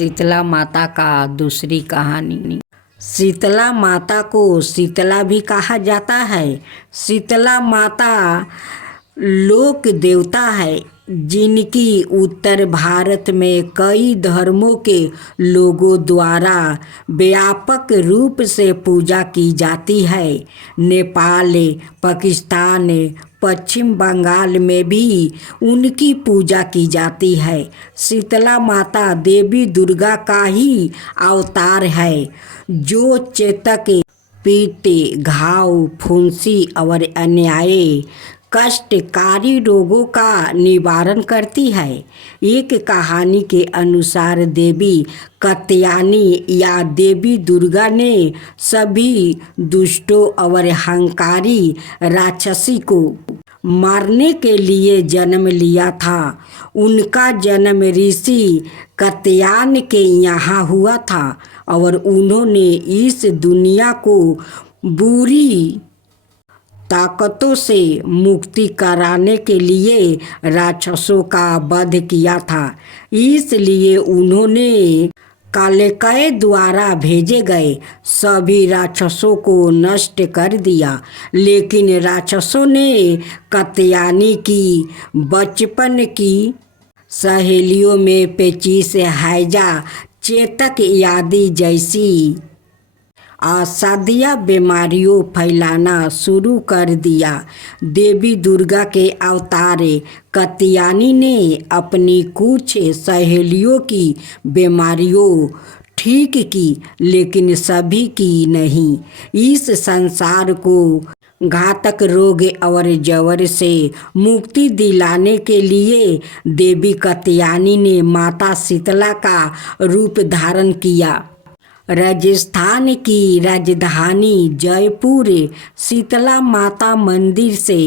शीतला माता का दूसरी कहानी। शीतला माता को शीतला भी कहा जाता है। शीतला माता लोक देवता है जिनकी उत्तर भारत में कई धर्मों के लोगों द्वारा व्यापक रूप से पूजा की जाती है। नेपाल, पाकिस्तान, पश्चिम बंगाल में भी उनकी पूजा की जाती है। शीतला माता देवी दुर्गा का ही अवतार है जो चेतक, पित्त, घाव, फुंसी और अन्य कष्टकारी रोगों का निवारण करती है। एक कहानी के अनुसार देवी कात्यायनी या देवी दुर्गा ने सभी दुष्टों और अहंकारी राक्षसी को मारने के लिए जन्म लिया था। उनका जन्म ऋषि कात्यायन के यहाँ हुआ था और उन्होंने इस दुनिया को बुरी ताकतों से मुक्ति कराने के लिए राक्षसों का वध किया था। इसलिए उन्होंने कालकेय द्वारा भेजे गए सभी राक्षसों को नष्ट कर दिया। लेकिन राक्षसों ने कात्यायनी की बचपन की सहेलियों में पेचिश, हैजा, चेतक आदि जैसी असाध्य बीमारियों फैलाना शुरू कर दिया। देवी दुर्गा के अवतार कात्यायनी ने अपनी कुछ सहेलियों की बीमारियों ठीक की, लेकिन सभी की नहीं। इस संसार को घातक रोग और जवर से मुक्ति दिलाने के लिए देवी कात्यायनी ने माता शीतला का रूप धारण किया। राजस्थान की राजधानी जयपुर शीतला माता मंदिर से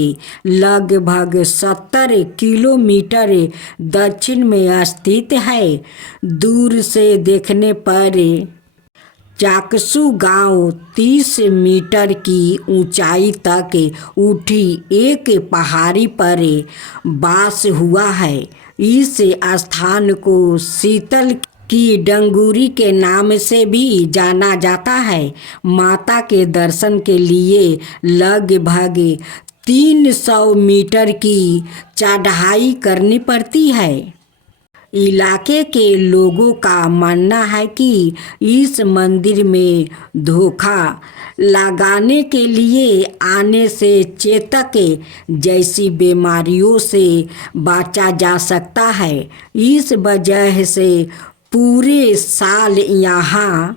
लगभग 70 किलोमीटर दक्षिण में स्थित है। दूर से देखने पर चाकसू गांव 30 मीटर की ऊंचाई तक उठी एक पहाड़ी पर वास हुआ है। इस स्थान को शीतल की डंगूरी के नाम से भी जाना जाता है। माता के दर्शन के लिए लगभग 300 मीटर की चढ़ाई करनी पड़ती है। इलाके के लोगों का मानना है कि इस मंदिर में धोखा लगाने के लिए आने से चेतक जैसी बीमारियों से बचा जा सकता है। इस वजह से पूरे साल यहाँ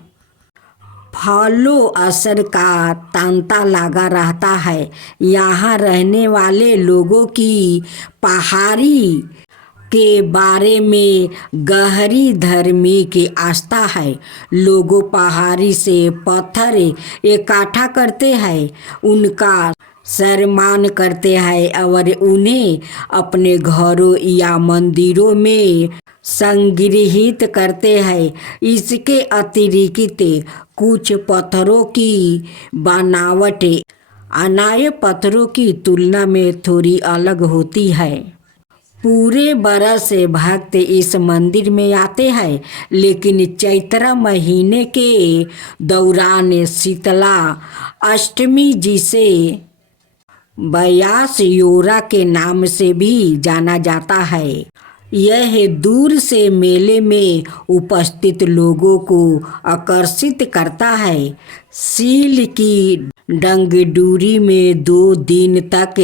फलो असर का तांता लगा रहता है। यहाँ रहने वाले लोगों की पहाड़ी के बारे में गहरी धार्मिक आस्था है। लोगों पहाड़ी से पत्थर इकट्ठा करते हैं, उनका सम्मान करते हैं और उन्हें अपने घरों या मंदिरों में संग्रहित करते हैं। इसके अतिरिक्त कुछ पत्थरों की बनावट अन्य पत्थरों की तुलना में थोड़ी अलग होती है। पूरे बरस भक्त इस मंदिर में आते हैं, लेकिन चैत्र महीने के दौरान शीतला अष्टमी, जिसे ब्यास योरा के नाम से भी जाना जाता है, यह दूर से मेले में उपस्थित लोगों को आकर्षित करता है। सील की डंगडूरी में 2 दिन तक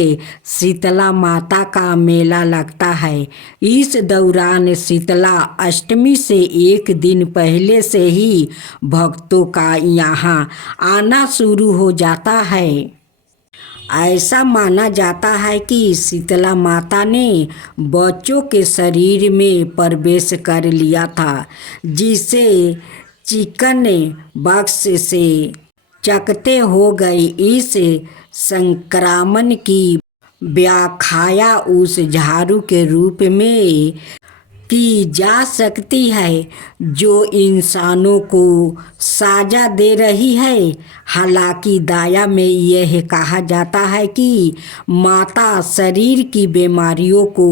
शीतला माता का मेला लगता है। इस दौरान शीतला अष्टमी से 1 दिन पहले से ही भक्तों का यहाँ आना शुरू हो जाता है। ऐसा माना जाता है कि शीतला माता ने बच्चों के शरीर में प्रवेश कर लिया था, जिसे चिकन बॉक्स से चकते हो गई। इस संक्रमण की व्याख्या उस झाड़ू के रूप में की जा सकती है जो इंसानों को सजा दे रही है। हालांकि दाया में यह कहा जाता है कि माता शरीर की बीमारियों को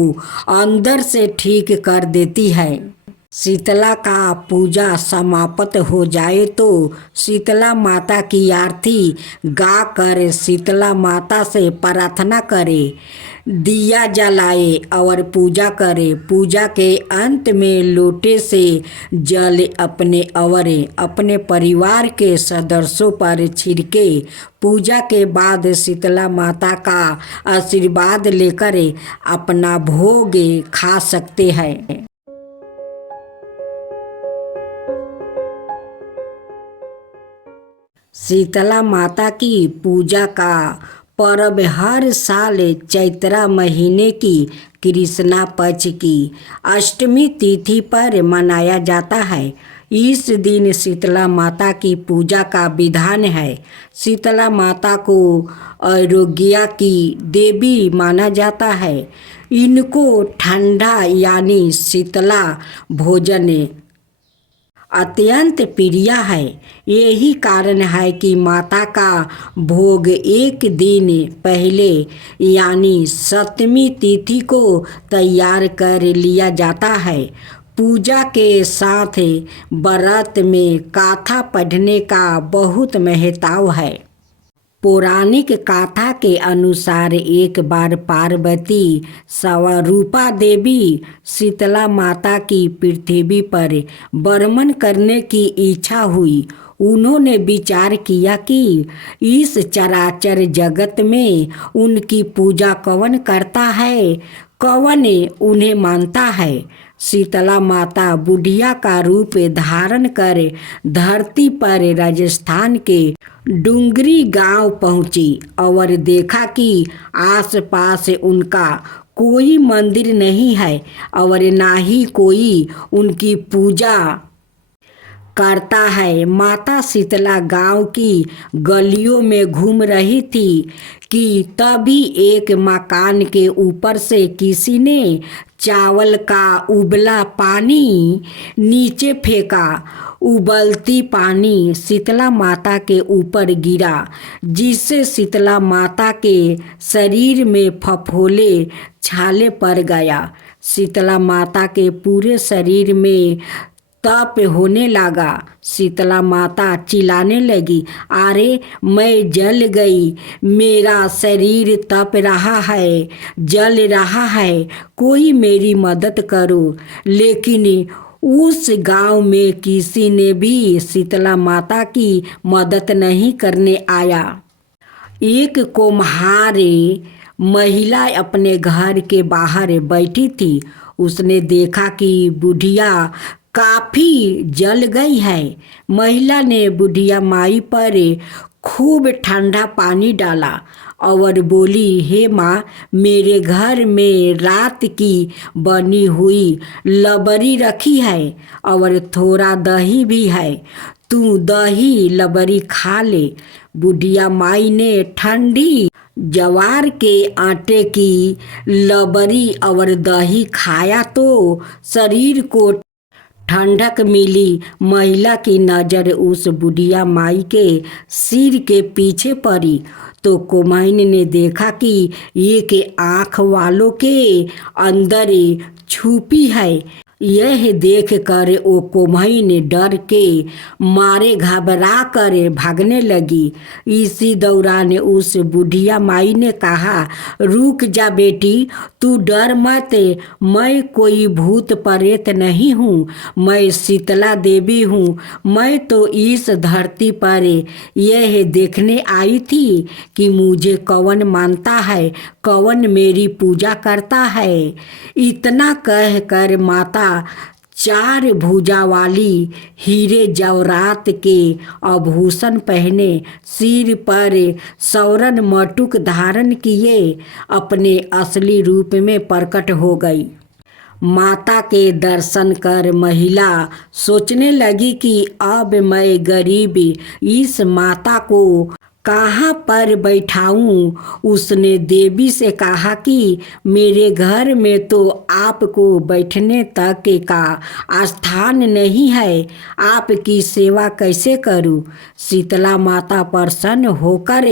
अंदर से ठीक कर देती है। शीतला का पूजा समाप्त हो जाए तो शीतला माता की आरती गा कर शीतला माता से प्रार्थना करे, दिया जलाए और पूजा करे। पूजा के अंत में लोटे से जल अपने और अपने परिवार के सदस्यों पर छिड़के। पूजा के बाद शीतला माता का आशीर्वाद लेकर अपना भोग खा सकते हैं। शीतला माता की पूजा का पर्व हर साल चैत्र महीने की कृष्णा पक्ष की अष्टमी तिथि पर मनाया जाता है। इस दिन शीतला माता की पूजा का विधान है। शीतला माता को आरोग्य की देवी माना जाता है। इनको ठंडा यानी शीतला भोजन अत्यंत प्रिय है। यही कारण है कि माता का भोग एक दिन पहले यानी सप्तमी तिथि को तैयार कर लिया जाता है। पूजा के साथ व्रत में कथा पढ़ने का बहुत महत्व है। पौराणिक कथा के अनुसार एक बार पार्वती स्वरूपा देवी शीतला माता की पृथ्वी पर बर्मन करने की इच्छा हुई। उन्होंने विचार किया कि इस चराचर जगत में उनकी पूजा कौन करता है, कौन उन्हें मानता है। शीतला माता बुढ़िया का रूप धारण कर धरती पर राजस्थान के डुंगरी गांव पहुंची और देखा कि आसपास उनका कोई मंदिर नहीं है और ना ही कोई उनकी पूजा करता है। माता शीतला गांव की गलियों में घूम रही थी कि तभी एक मकान के ऊपर से किसी ने चावल का उबला पानी नीचे फेंका। उबलती पानी शीतला माता के ऊपर गिरा, जिससे शीतला माता के शरीर में फफोले छाले पड़ गया। शीतला माता के पूरे शरीर में तप होने लगा। शीतला माता चिल्लाने लगी, अरे मैं जल गई, मेरा शरीर तप रहा है, जल रहा है, कोई मेरी मदद करो। लेकिन उस गांव में किसी ने भी शीतला माता की मदद नहीं करने आया। एक कुम्हार महिला अपने घर के बाहर बैठी थी। उसने देखा कि बुढ़िया काफी जल गई है। महिला ने बुढ़िया माई पर खूब ठंडा पानी डाला और बोली, हे माँ, मेरे घर में रात की बनी हुई लबरी रखी है और थोड़ा दही भी है, तू दही लबरी खा ले। बुढ़िया माई ने ठंडी जवार के आटे की लबरी और दही खाया तो शरीर को ठंडक मिली। महिला की नज़र उस बुढ़िया माई के सिर के पीछे पड़ी तो कुम्हार ने देखा कि एक आँख वालों के अंदर छुपी है। यह देख कर वो कुम्हार ने डर के मारे घबरा कर भागने लगी। इसी दौरान उस बुढ़िया माई ने कहा, रुक जा बेटी, तू डर मत, मैं कोई भूत प्रेत नहीं हूँ, मैं शीतला देवी हूँ। मैं तो इस धरती पर यह देखने आई थी कि मुझे कौन मानता है, कौन मेरी पूजा करता है। इतना कहकर माता चार भुजा वाली हीरे जवाहरात के आभूषण पहने, सिर पर सौरन मटुक धारण किए अपने असली रूप में प्रकट हो गई। माता के दर्शन कर महिला सोचने लगी कि अब मैं गरीब इस माता को कहाँ पर बैठाऊं। उसने देवी से कहा कि मेरे घर में तो आपको बैठने तक का स्थान नहीं है, आपकी सेवा कैसे करूं। शीतला माता प्रसन्न होकर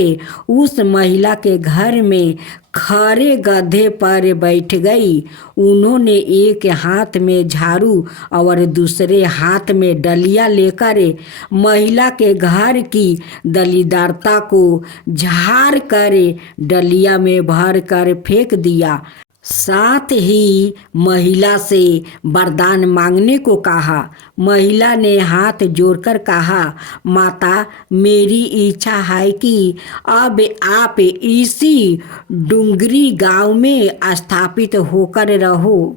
उस महिला के घर में खड़े गधे पर बैठ गई। उन्होंने एक हाथ में झाड़ू और दूसरे हाथ में डलिया लेकर महिला के घर की दलीदारता को झाड़ कर डलिया में भर कर फेंक दिया। साथ ही महिला से वरदान मांगने को कहा। महिला ने हाथ जोड़कर कहा, माता, मेरी इच्छा है कि अब आप इसी डुंगरी गांव में स्थापित होकर रहो।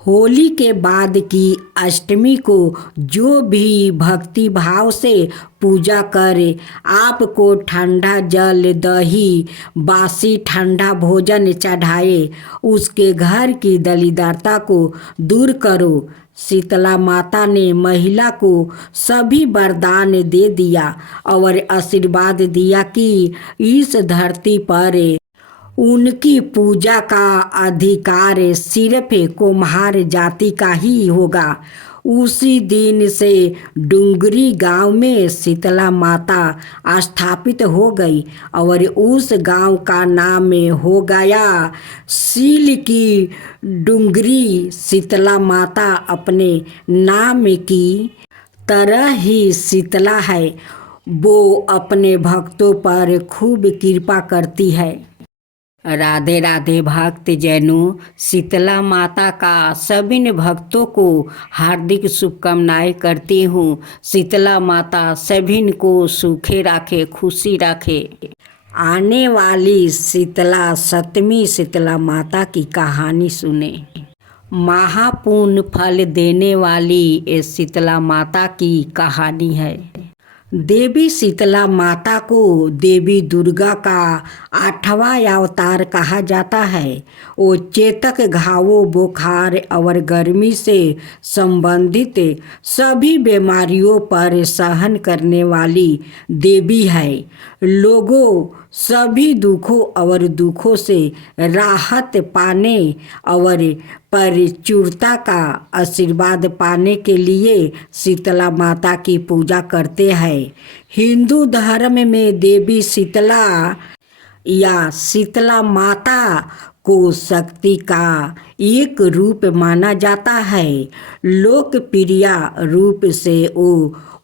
होली के बाद की अष्टमी को जो भी भक्ति भाव से पूजा करे, आपको ठंडा जल, दही, बासी ठंडा भोजन चढ़ाए, उसके घर की दलीदारता को दूर करो। शीतला माता ने महिला को सभी वरदान दे दिया और आशीर्वाद दिया कि इस धरती पर उनकी पूजा का अधिकार सिर्फ कुम्हार जाति का ही होगा। उसी दिन से डुंगरी गांव में शीतला माता स्थापित हो गई और उस गांव का नाम हो गया सील की डुंगरी। शीतला माता अपने नाम की तरह ही शीतला है। वो अपने भक्तों पर खूब कृपा करती है। राधे राधे भक्त जनों, शीतला माता का सभी भक्तों को हार्दिक शुभकामनाएं करती हूँ। शीतला माता सभी को सुखे रखे, खुशी रखे। आने वाली शीतला सप्तमी शीतला माता की कहानी सुने। महापुण्य फल देने वाली ये शीतला माता की कहानी है। देवी शीतला माता को देवी दुर्गा का 8वां अवतार कहा जाता है। वो चेतक, घावों, बुखार और गर्मी से संबंधित सभी बीमारियों पर सहन करने वाली देवी है। लोगों सभी दुखों से राहत पाने और परिचूरता का आशीर्वाद पाने के लिए शीतला माता की पूजा करते हैं। हिंदू धर्म में देवी शीतला या शीतला माता को शक्ति का एक रूप माना जाता है। लोकप्रिय रूप से वो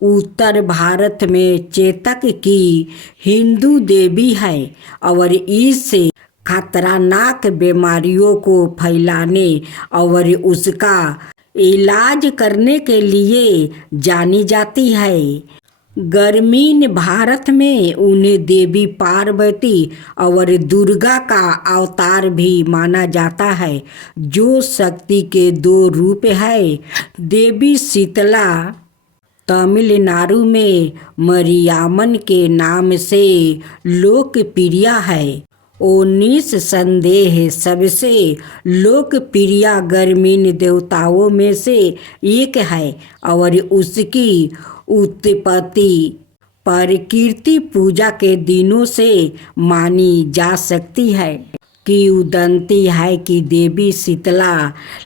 उत्तर भारत में चेतक की हिंदू देवी है और इससे खतरनाक बीमारियों को फैलाने और उसका इलाज करने के लिए जानी जाती है। ग्रामीण भारत में उन्हें देवी पार्वती और दुर्गा का अवतार भी माना जाता है, जो शक्ति के 2 रूप है। देवी शीतला तमिलनाडु में मरियामन के नाम से लोकप्रिय है। वो निस्संदेह सबसे लोकप्रिय ग्रामीण देवताओं में से एक है और उसकी उत्पत्ति प्रकृति पूजा के दिनों से मानी जा सकती है। किंवदंती है कि देवी शीतला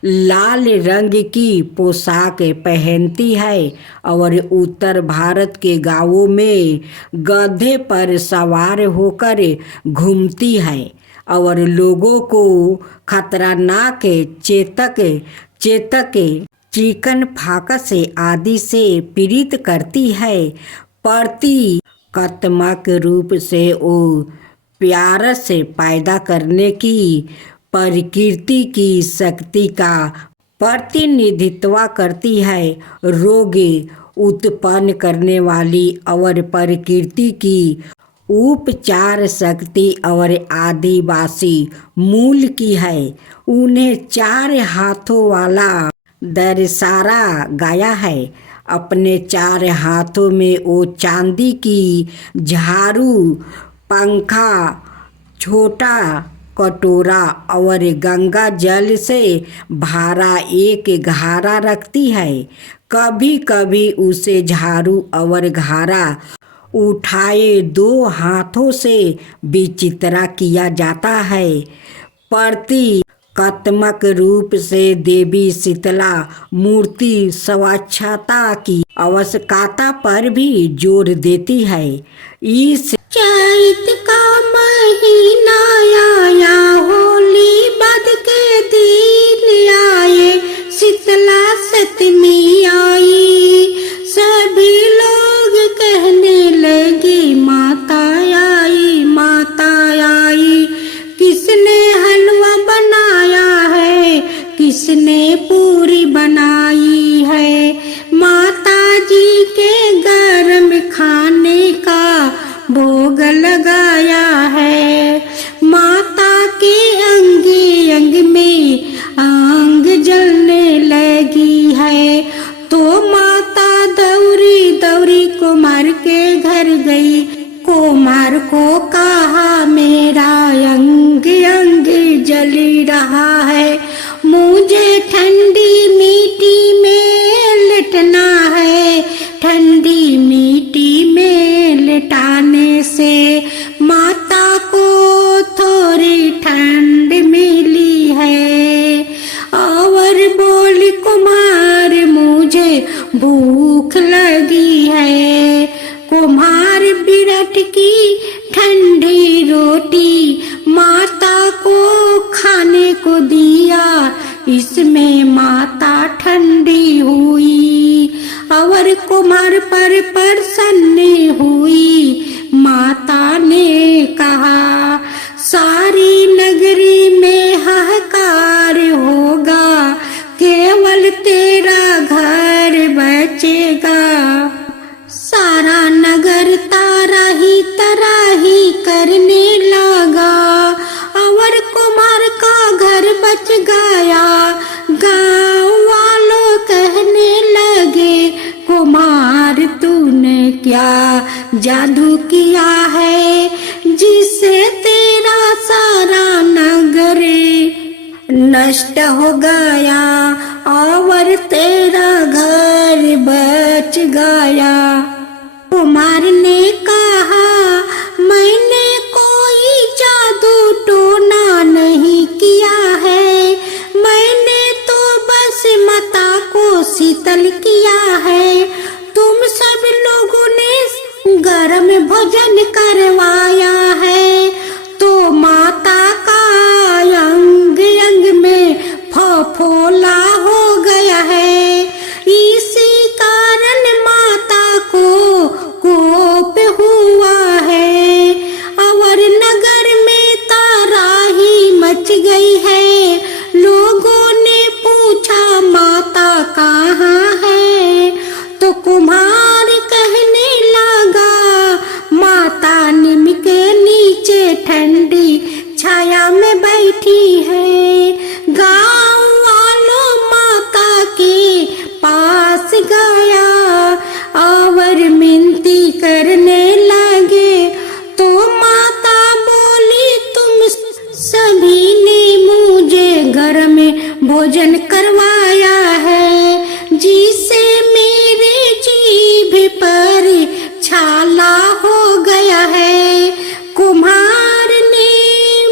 लाल रंग की पोशाक पहनती है और उत्तर भारत के गांवों में गधे पर सवार होकर घूमती है और लोगों को खतरनाक चेतक चिकन फाकस आदि से पीड़ित करती है। प्रतीकात्मक रूप से वो प्यार से पैदा करने की प्रकृति की शक्ति का प्रतिनिधित्व करती है। रोग उत्पन्न करने वाली और प्रकृति की उपचार शक्ति और आदिवासी मूल की है। उन्हें 4 हाथों वाला दशहरा गाया है। अपने 4 हाथों में वो चांदी की झाड़ू, पंखा, छोटा कटोरा और गंगा जल से भरा एक घड़ा रखती है। कभी कभी उसे झाड़ू और घड़ा उठाए 2 हाथों से विचित्रा किया जाता है। प्रतीकात्मक रूप से देवी शीतला मूर्ति स्वच्छता की आवश्यकता पर भी जोर देती है। इस चैत का महीना आया, होली बद के दिन आए, शीतला सतमी आई। सभी लोग कहने लगे माता आई, माता आई। किसने हलवा बनाया है, किसने पूरी बनाई है, माता जी के गरम खाने का भोग लगाया है। माता के अंग अंग में आग जलने लगी है, तो माता दौड़ी दौड़ी कुमार के घर गई। कुमार को कहा मेरा अंग अंग जल रहा है, मुझे ठंडी मिट्टी में लिटना है। ठंडी मिट्टी में लिटाने से माता को थोड़ी ठंड मिली है। और बोली कुम्हार मुझे भूख लगी है। कुम्हार बिरट की ठंडी रोटी माता को खाने को दिया, इसमें माता ठंडी हुई। और कुम्हार पर प्रसन्न हुई। माता ने कहा सारी नगरी में हाहाकार होगा, केवल तेरा घर बचेगा। सारा नगर तराही करने लगा, और कुमार का घर बच गया। गांव वालों कहने लगे कुमार तूने क्या जादू किया है, जिससे तेरा सारा नगर नष्ट हो गया और तेरा घर बच गया। कुमार ने कहा मैंने कोई जादू टोना नहीं किया है, मैंने तो बस माता को शीतल किया है। तुम सब लोगों ने गरम भोजन करवाया है, तो माता का अंग अंग में फफोला हो गया है। इसी कारण माता को कोप हुआ है, और नगर में तराही मच गई है। लोगों ने पूछा माता कहाँ है, तो कुम्हार कहने लगा माता नीम के नीचे ठंडी छाया में बैठी है। गांव वालों माता के पास गया और मिनती करने लगे, तो माता बोली तुम सभी ने मुझे घर में भोजन करवाया है, जिसे मेरे जीभ पर छाला हो गया है। कुम्हार ने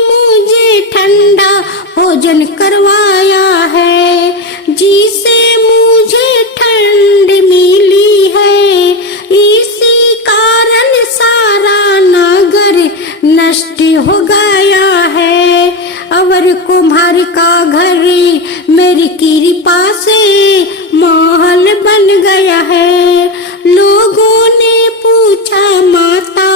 मुझे ठंडा भोजन करवाया है, जिसे मुझे ठंड मिली है। इसी कारण सारा नगर नष्ट हो गया है, और कुम्हार का घर मेरी कृपा से महल बन गया है। लोगों ने पूछा माता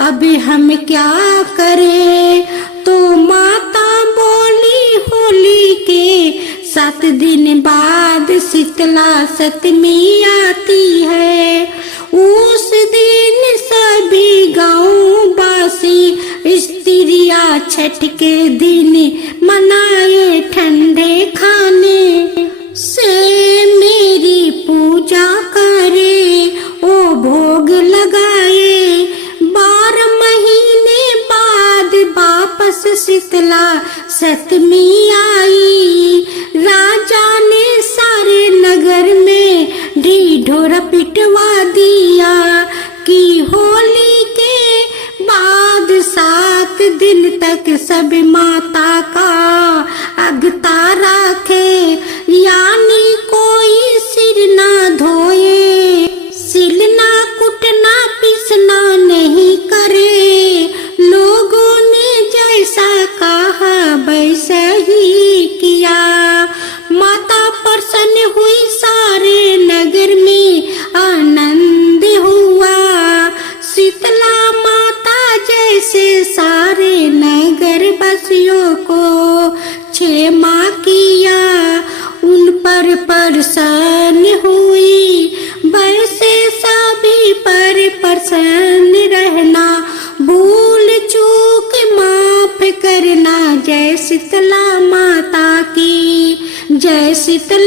अब हम क्या करें, तो माता बोली होली के 7 दिन बाद शीतला सतमी आती है। उस दिन सभी गाँव वासी स्त्रियाँ छठ के दिन मनाए ठंडे खाने से मेरी पूजा करे, ओ भोग लगाए। 12 महीने बाद वापस शीतला सतमी आई। राजा ने सारे नगर में ढिढोरा पिटवा दिया कि होली के बाद 7 दिन तक सब माता का अगता रखे, यानी कोई सिर ना धोए, सिलना कुटना पिसना नहीं करे। लोगों ने से सारे नगर वासियों को क्षमा किया, उन पर प्रसन्न हुई। वैसे सभी पर प्रसन्न रहना, भूल चूक माफ करना। जय शीतला माता की, जय शीतला